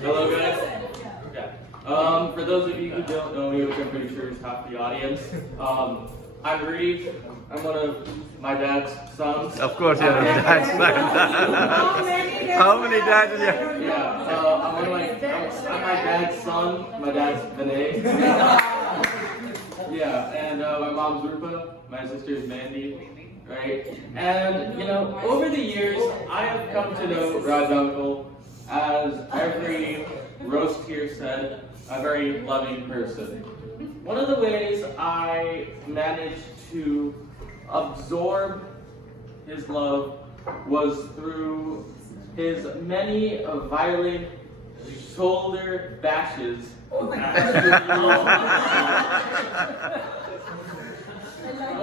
Hello guys. Yeah. For those of you who don't know me, which I'm pretty sure is half the audience, I'm Rudy. I'm one of my dad's sons. Of course, you're a dad's son. How many dads do you have? Yeah. I'm my dad's son. My dad's Vinay. Yeah. And my mom's Rupa. My sister's Mandy. Right. And over the years, I have come to know Raj Uncle as every roast here said, a very loving person. One of the ways I managed to absorb his love was through his many violent shoulder bashes. One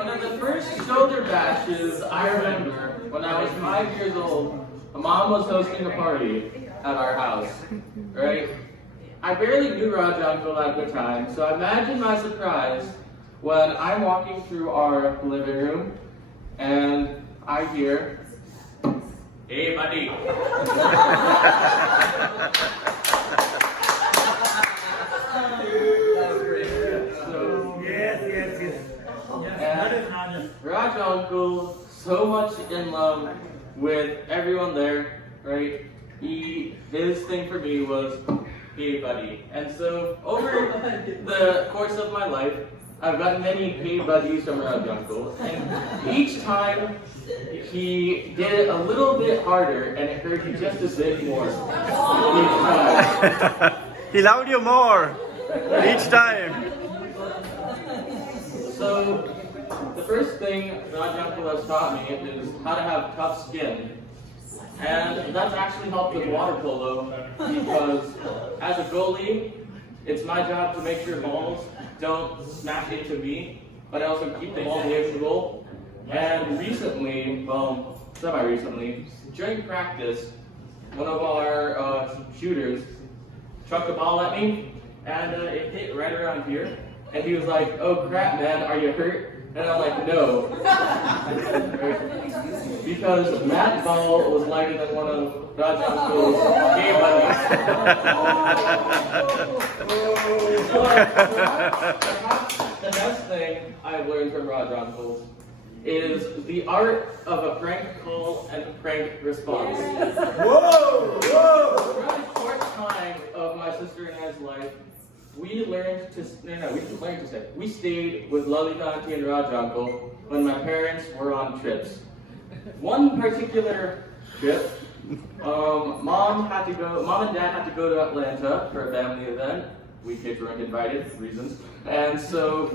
of the first shoulder bashes I remember when I was 5 years old, my mom was hosting a party at our house, right? I barely knew Raj Uncle at the time, so imagine my surprise when I'm walking through our living room and I hear, "Hey buddy." And Raj Uncle, so much in love with everyone there, right? His thing for me was, "Hey buddy." And so over the course of my life, I've gotten many hey buddies from Raj Uncle, and each time he did it a little bit harder and it hurt me just a bit more each time. He loved you more each time. So the first thing Raj Uncle has taught me is how to have tough skin. And that's actually helped with water polo because as a goalie, it's my job to make sure balls don't smash into me, but I also keep the ball away from the goal. And recently, well, semi-recently, during practice, one of our shooters chucked the ball at me, and it hit right around here. And he was like, "Oh crap, man, are you hurt?" And I'm like, "No." Because that ball was lighter than one of Raj Uncle's game buddies. The best thing I've learned from Raj Uncle is the art of a prank call and a prank response. Whoa! Whoa! Throughout a short time of my sister and I's life, we stayed with Lalita Auntie and Raj Uncle when my parents were on trips. One particular trip, mom and dad had to go to Atlanta for a family event. We kids weren't invited, reasons. And so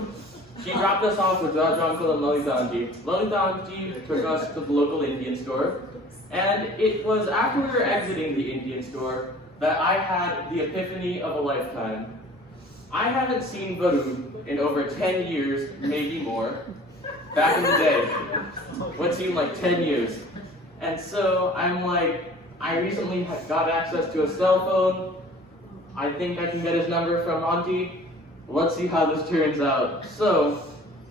she dropped us off with Raj Uncle and Lalita Auntie. Lalita Auntie took us to the local Indian store. And it was after we were exiting the Indian store that I had the epiphany of a lifetime. I haven't seen Varun in over 10 years, maybe more, back in the day. What seemed like 10 years. And so I'm like, I recently got access to a cell phone. I think I can get his number from Auntie. Let's see how this turns out. So,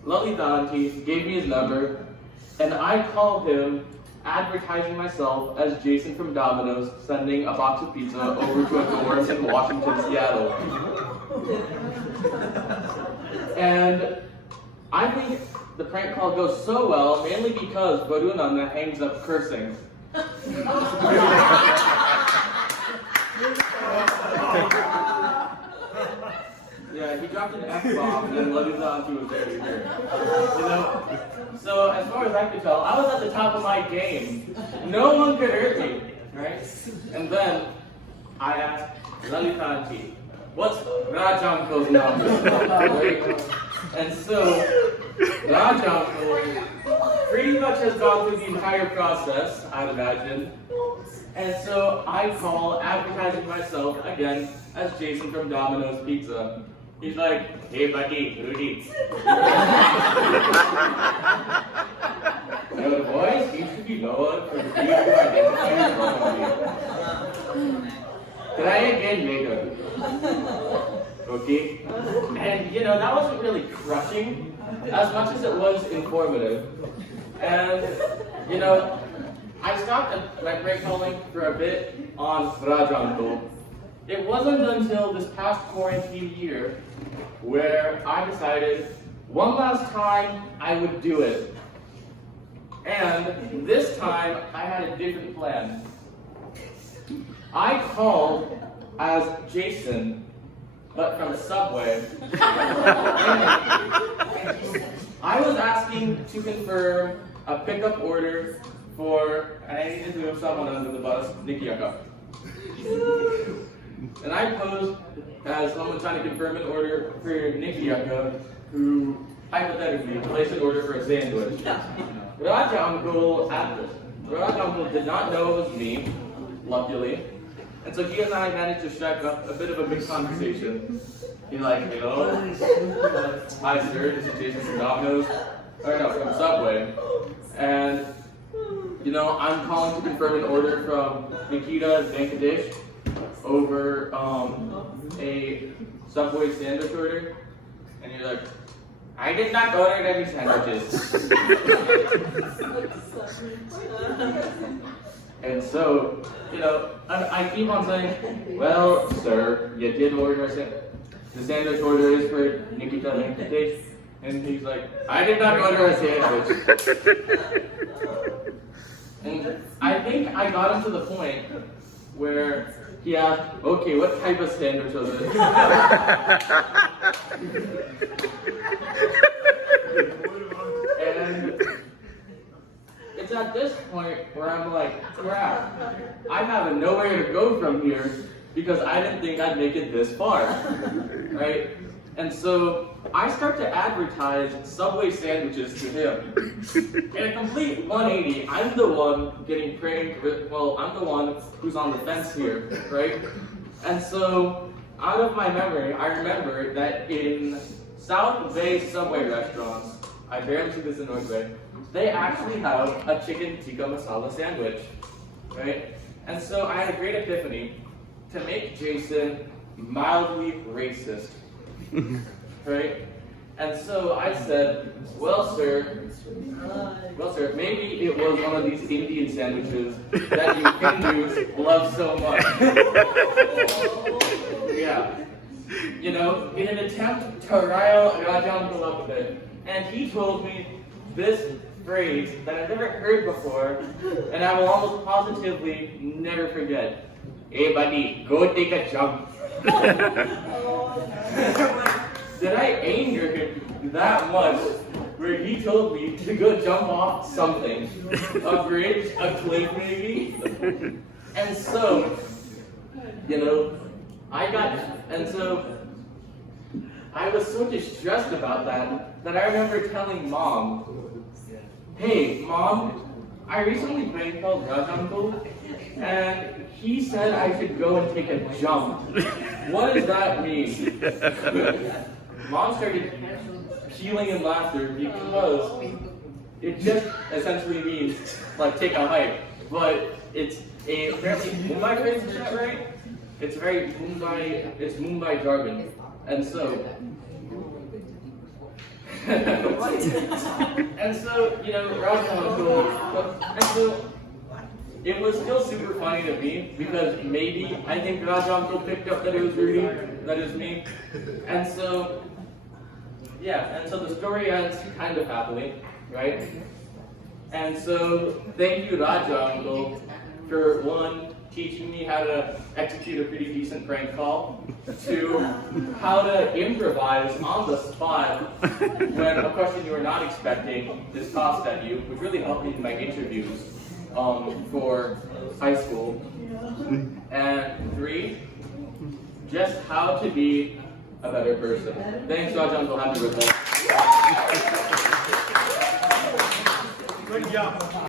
Lalita Auntie gave me his number, and I called him advertising myself as Jason from Domino's, sending a box of pizza over to a door in Washington, Seattle. And I think the prank call goes so well, mainly because Varunanda hangs up cursing. Yeah, he dropped an F-bomb and then Lalita Auntie was there to hear. So as far as I could tell, I was at the top of my game. No one could hurt me, right? And then I asked Lalita Auntie, "What's Raj Uncle's number?" And so Raj Uncle pretty much has gone through the entire process, I'd imagine. And so I call, advertising myself again as Jason from Domino's Pizza. He's like, "Hey buddy, Rudy." Your voice seems to be lower for the people who identify wrongly. Try again later. Okay? And that wasn't really crushing as much as it was informative. And I stopped at my prank calling for a bit on Raj Uncle. It wasn't until this past quarantine year where I decided one last time I would do it. And this time I had a different plan. I called as Jason, but from Subway. I was asking to confirm a pickup order for, and I needed to move someone under the bus, Nikiyaka. And I posed as someone trying to confirm an order for Nikiyaka, who hypothetically placed an order for a sandwich. Raja Uncle did not know it was me, luckily. And so he and I managed to strike up a bit of a big conversation. He's like, hello, hi sir, this is Jason from Domino's, or no, from Subway. And, you know, I'm calling to confirm an order from Nikita and Venkatesh over a Subway sandwich order. And you're like, I did not order any sandwiches. And so, you know, I keep on saying, well, sir, you did order a sandwich. The sandwich order is for Nikita and Venkatesh. And he's like, I did not order a sandwich. And I think I got him to the point where he asked, okay, what type of sandwich was it? And it's at this point where I'm like, crap, I have nowhere to go from here because I didn't think I'd make it this far, right? And so I start to advertise Subway sandwiches to him. In a complete 180, I'm the one getting pranked, well, I'm the one who's on the fence here, right? And so, out of my memory, I remember that in South Bay Subway restaurants, I barely see this in North Bay, they actually have a chicken tikka masala sandwich, right? And so I had a great epiphany to make Jason mildly racist, right? And so I said, well sir, maybe it was one of these Indian sandwiches that you Hindus love so much. Yeah. You know, in an attempt to rile Rajan up a bit. And he told me this phrase that I've never heard before, and I will almost positively never forget. Hey buddy, go take a jump. Did I anger him that much where he told me to go jump off something? A bridge, a cliff maybe? And so, you know, I was so distressed about that I remember telling Mom, hey Mom, I recently prank called Raj Uncle, and he said I should go and take a jump. What does that mean? Mom started peeling in laughter because it just essentially means like take a hike, but it's a apparently Mumbai phrase, is that right? It's very Mumbai jargon, and so. And so, you know, and so it was still super funny to me because maybe I think Raj Uncle picked up that it was Rudy, that is me. And so, yeah, and so the story ends kind of happily, right? And so, thank you, Raj Uncle, for one, teaching me how to execute a pretty decent prank call. Two, how to improvise on the spot when a question you were not expecting is tossed at you, which really helped me in my interviews for high school. And three, just how to be a better person. Thanks, Raj Uncle. Happy birthday. Good job.